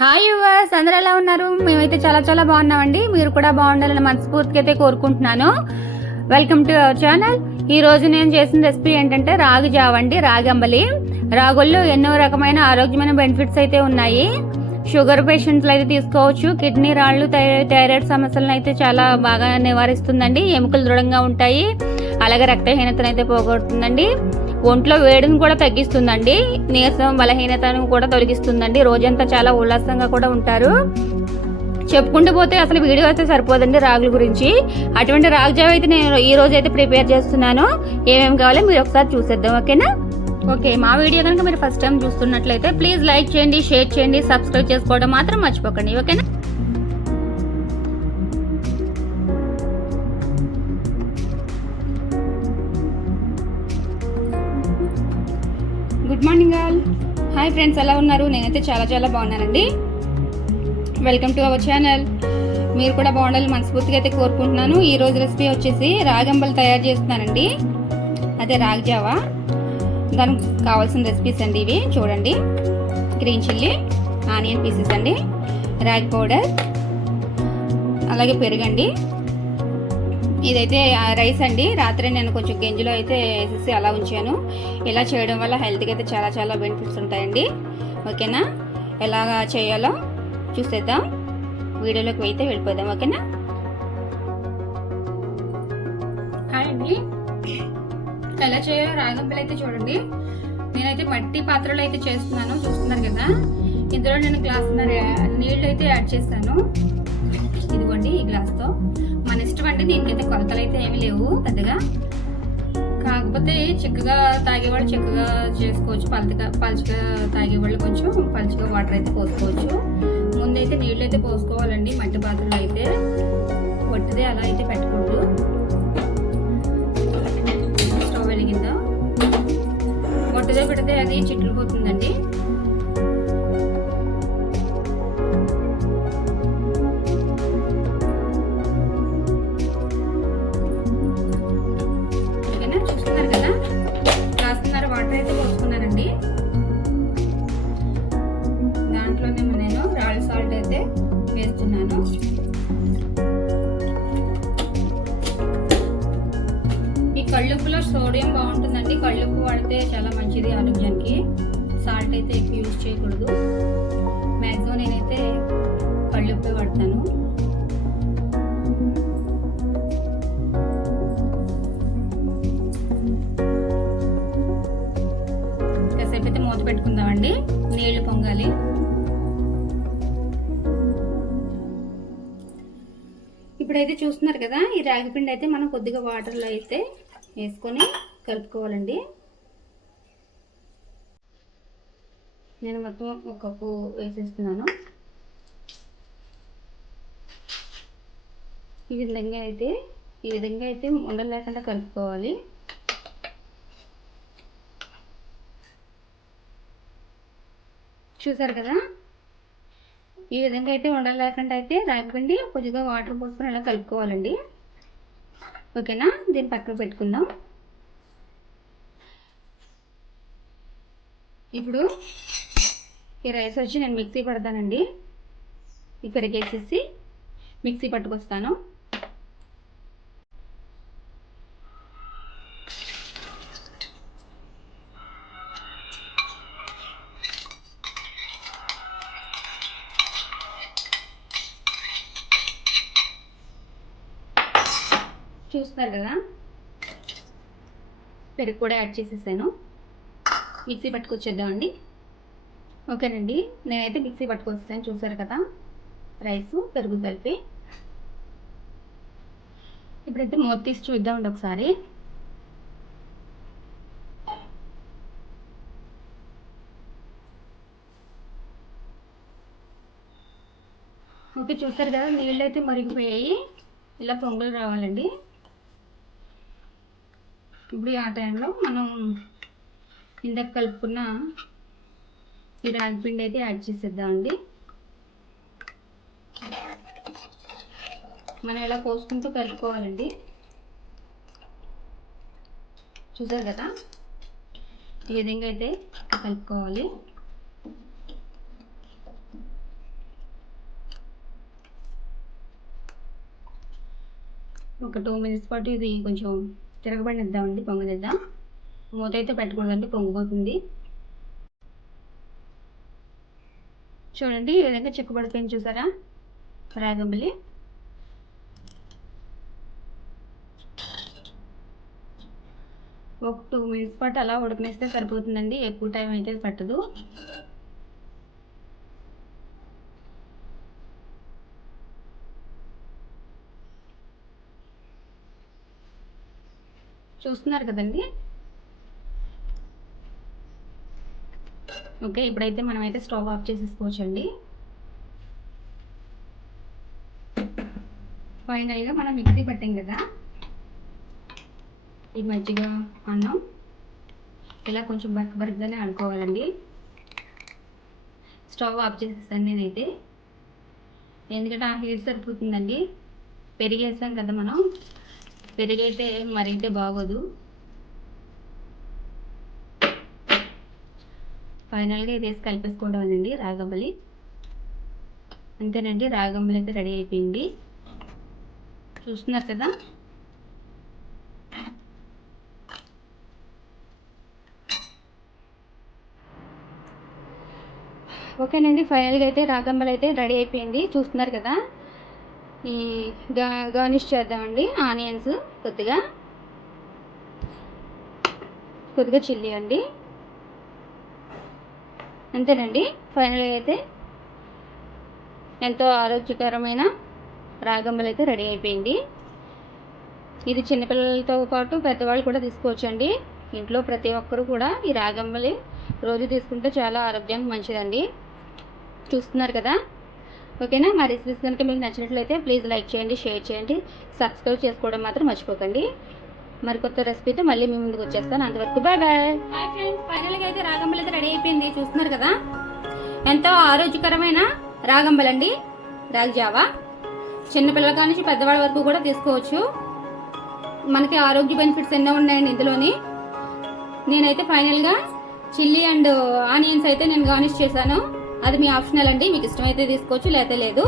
Hi yours, అందరూ ఎలా ఉన్నారు? మేమైతే చాలా చాలా బాగున్నామండి. మీరు కూడా బాగుండాలని మనస్ఫూర్తిగా అయితే కోరుకుంటున్నాను. Welcome to our channel. ఈ రోజు నేను చేసిన రెసిపీ ఏంటంటే రాగి జావ అండి. రాగి అంబలి. రాగుల్లో ఎన్నో రకమైన ఆరోగ్యమైన బెనిఫిట్స్ అయితే ఉన్నాయి. షుగర్ పేషెంట్లు అయితే తీసుకోవచ్చు. కిడ్నీ రాళ్ళు, థైరాయిడ్ సమస్యలను అయితే చాలా బాగా నివారిస్తుందండి. ఎముకలు దృఢంగా ఉంటాయి. అలాగే రక్తహీనతను అయితే పోగొడుతుందండి. ఒంట్లో వేడిని కూడా తగ్గిస్తుందండి. నీరసం, బలహీనతను కూడా తొలగిస్తుందండి. రోజంతా చాలా ఉల్లాసంగా కూడా ఉంటారు. చెప్పుకుంటూ పోతే అసలు వీడియో అయితే సరిపోదండి రాగుల గురించి. అటువంటి రాగి జావ అయితే నేను ఈ రోజు అయితే ప్రిపేర్ చేస్తున్నాను. ఏమేమి కావాలో మీరు ఒకసారి చూసేద్దాం, ఓకేనా? ఓకే, మా వీడియో కనుక మీరు ఫస్ట్ టైం చూస్తున్నట్లయితే ప్లీజ్ లైక్ చేయండి, షేర్ చేయండి, సబ్స్క్రైబ్ చేసుకోవడం మాత్రం మర్చిపోకండి, ఓకేనా? Good morning all. Hi friends, ఎలా ఉన్నారు? నేనైతే చాలా చాలా బాగున్నానండి. Welcome to our channel. మీరు కూడా బాగుండాలని మనస్ఫూర్తిగా అయితే కోరుకుంటున్నాను. ఈ రోజు రెసిపీ వచ్చేసి రాగి అంబలి తయారు చేస్తున్నానండి. అదే రాగి జావా. దానికి కావాల్సిన రెసిపీస్ అండి ఇవి చూడండి. గ్రీన్ చిల్లీ, ఆనియన్ పీసెస్ అండి, రాగి పౌడర్, అలాగే పెరుగండి. ఇదైతే రైస్ అండి. రాత్రి నేను కొంచెం గంజిలో అయితే వేసేసి అలా ఉంచాను. ఇలా చేయడం వల్ల హెల్త్కి అయితే చాలా చాలా బెనిఫిట్స్ ఉంటాయండి, ఓకేనా? ఎలాగా చేయాలో చూసేద్దాం. వీడియోలోకి అయితే వెళ్ళిపోదాం, ఓకేనా? హాయ్ అండి. ఎలా చేయాలో రాగంపలు అయితే చూడండి. నేనైతే మట్టి పాత్రలో అయితే చేస్తున్నాను, చూస్తున్నారు కదా. ఇందులో నేను గ్లాసున్నర నీళ్ళు అయితే యాడ్ చేస్తాను. ఇదిగోండి, ఈ గ్లాస్తో. మన ఇష్టం అండి, దీనికైతే కొలతలు అయితే ఏమీ లేవు పెద్దగా. కాకపోతే చిక్కగా తాగేవాళ్ళు చిక్కగా చేసుకోవచ్చు, పలుచగా తాగేవాళ్ళు కొంచెం పలుచగా వాటర్ అయితే పోసుకోవచ్చు. ముందైతే నీళ్ళు అయితే పోసుకోవాలండి మట్టి పాత్రలో అయితే. వట్టిదే అలా అయితే పెట్టుకుంటూ స్టవ్ వెలిగిందా. వట్టిదే పెడితే అది చిట్లిపోతుందండి. చూస్తున్నారు కదా, గ్లాసున్నర వాటర్ అయితే పోసుకున్నానండి. దాంట్లోనే నేను రాయల్ సాల్ట్ అయితే వేస్తున్నాను. ఈ కళ్ళుప్పులో సోడియం బాగుంటుందండి. కళ్ళుప్పు వాడితే చాలా మంచిది ఆరోగ్యానికి. సాల్ట్ అయితే ఎక్కువ యూజ్ చేయకూడదు. మ్యాక్సిమం నేనైతే కళ్ళుప్పే వాడతాను. కాసేపు అయితే మూత పెట్టుకుందామండి, నీళ్లు పొంగాలి. ఇప్పుడైతే చూస్తున్నారు కదా, ఈ రాగి పిండి అయితే మనం కొద్దిగా వాటర్లో అయితే వేసుకొని కలుపుకోవాలండి. నేను మొత్తం ఒక కప్పు వేసేస్తున్నాను. ఈ విధంగా అయితే ఉండలు లేకుండా కలుపుకోవాలి. చూసారు కదా, ఈ విధంగా అయితే ఉండలు లేకుండా అయితే రాగిపిండి కొద్దిగా వాటర్ పోసుకొని అలా కలుపుకోవాలండి, ఓకేనా? దీన్ని పక్కన పెట్టుకుందాం. ఇప్పుడు ఈ రైస్ వచ్చి నేను మిక్సీ పడతానండి. ఈ పెరిగేసేసి మిక్సీ పట్టుకొస్తాను. చూస్తున్నారు కదా, పెరుగు కూడా యాడ్ చేసేసాను. మిక్సీ పట్టుకొచ్చేద్దామండి, ఓకేనండి. నేనైతే మిక్సీ పట్టుకొచ్చేసాను. చూసారు కదా, రైస్ పెరుగు కలిపి. ఇప్పుడైతే మూత తీసి చూద్దామండి ఒకసారి. ఓకే, చూసారు కదా, నీళ్ళు అయితే మరిగిపోయాయి. ఇలా పొంగులు రావాలండి. ఇప్పుడు ఆ టైంలో మనం ఇందాక కలుపుకున్న ఈ రాగి పిండి అయితే యాడ్ చేసేద్దామండి. మనం ఇలా పోసుకుంటూ కలుపుకోవాలండి. చూసారు కదా, ఈ విధంగా అయితే కలుపుకోవాలి. ఒక 2 మినిట్స్ పాటు ఇది కొంచెం తిరగబడిద్దామండి, పొంగనిద్దాం. మూత అయితే పెట్టకూడదండి, పొంగిపోతుంది. చూడండి ఈ విధంగా చిక్కబడిపోయింది, చూసారా రాగంబలి. ఒక 2 మినిట్స్ పాటు అలా ఉడకనిస్తే సరిపోతుందండి, ఎక్కువ టైం అయితే పట్టదు. చూస్తున్నారు కదండి. ఓకే, ఇప్పుడైతే మనమైతే స్టవ్ ఆఫ్ చేసేసుకోవచ్చండి. ఫైనల్గా మనం మిక్సీ పట్టాం కదా, ఈ మజ్జిగ అన్నం ఇలా కొంచెం బరకగానే అనుకోవాలండి. స్టవ్ ఆఫ్ చేసేస్తాను నేనైతే, ఎందుకంటే ఆ హీట్ సరిపోతుందండి. పెరిగేస్తాం కదా మనం, పెరిగైతే మరైతే బాగోదు. ఫైనల్గా ఇది వేసి కలిపేసుకోవడం అండి రాగంబలి. అంతేనండి, రాగంబలి అయితే రెడీ అయిపోయింది. చూస్తున్నారు కదా. ఓకేనండి, ఫైనల్గా అయితే రాగంబలి అయితే రెడీ అయిపోయింది. చూస్తున్నారు కదా. ఈ గార్నిష్ చేద్దామండి. ఆనియన్స్ కొద్దిగా చిల్లీ అండి. అంతేనండి, ఫైనల్గా అయితే ఎంతో ఆరోగ్యకరమైన రాగంబలి అయితే రెడీ అయిపోయింది. ఇది చిన్నపిల్లలతో పాటు పెద్దవాళ్ళు కూడా తీసుకోవచ్చండి. ఇంట్లో ప్రతి ఒక్కరు కూడా ఈ రాగంబలి రోజు తీసుకుంటే చాలా ఆరోగ్యానికి మంచిదండి. చూస్తున్నారు కదా. ఓకేనా, మా రెసిపీస్ కనుక మీకు నచ్చినట్లయితే ప్లీజ్ లైక్ చేయండి, షేర్ చేయండి, సబ్స్క్రైబ్ చేసుకోవడం మాత్రం మర్చిపోకండి. మరి కొత్త రెసిపీతో మళ్ళీ మీ ముందుకు వచ్చేస్తాను. అంతవరకు బాయ్ బాయ్. హాయ్ ఫ్రెండ్స్, ఫైనల్గా అయితే రాగంబలి అయితే రెడీ అయిపోయింది. చూస్తున్నారు కదా, ఎంతో ఆరోగ్యకరమైన రాగంబలి అండి, రాగి జావా. చిన్నపిల్లల కాడి నుంచి పెద్దవాళ్ళ వరకు కూడా తీసుకోవచ్చు. మనకి ఆరోగ్య బెనిఫిట్స్ ఎన్నో ఉన్నాయండి ఇందులోని. నేనైతే ఫైనల్గా చిల్లీ అండ్ ఆనియన్స్ అయితే నేను గార్నిష్ చేశాను. అది మీ ఆప్షనల్ అండి, మీకు ఇష్టమైతే తీసుకోవచ్చు, లేకపోతే లేదు.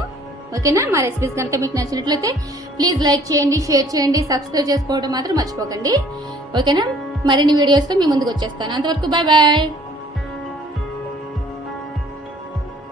ఓకేనా, మా రెసిపీస్ కనుక మీకు నచ్చినట్లయితే ప్లీజ్ లైక్ చేయండి, షేర్ చేయండి, సబ్స్క్రైబ్ చేసుకోవడం మాత్రం మర్చిపోకండి. ఓకేనా, మరిన్ని వీడియోస్తో మీ ముందుకు వచ్చేస్తాను. అంతవరకు బాయ్ బాయ్.